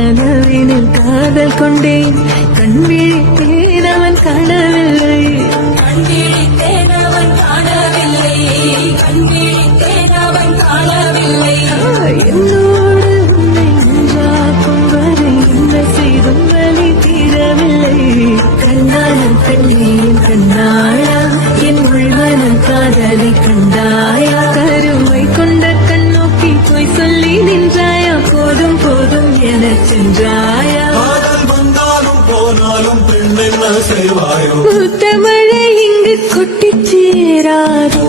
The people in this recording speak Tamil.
கனவினில் காதல் கொண்டேன் கண் விழித்தேன் அவன் காணவில்லை என்னோடு உன்னை ஒன்றாக்கும் வரை என்ன செய்தும் வலி தீரவில்லை கண்ணாளம் கண்ணீரின் கண்ணாளா என் உள்மனம் காதலை கண்டாயா கருமை கொண்ட கண்ணோக்கி போய் சொல்லி நின்றாயா போதும் போதும் என சென்றாயா வந்தாலும் போனாலும் பெண் என்ன செய்வாயோ மழை இங்கு கொட்டிச் சேராதோ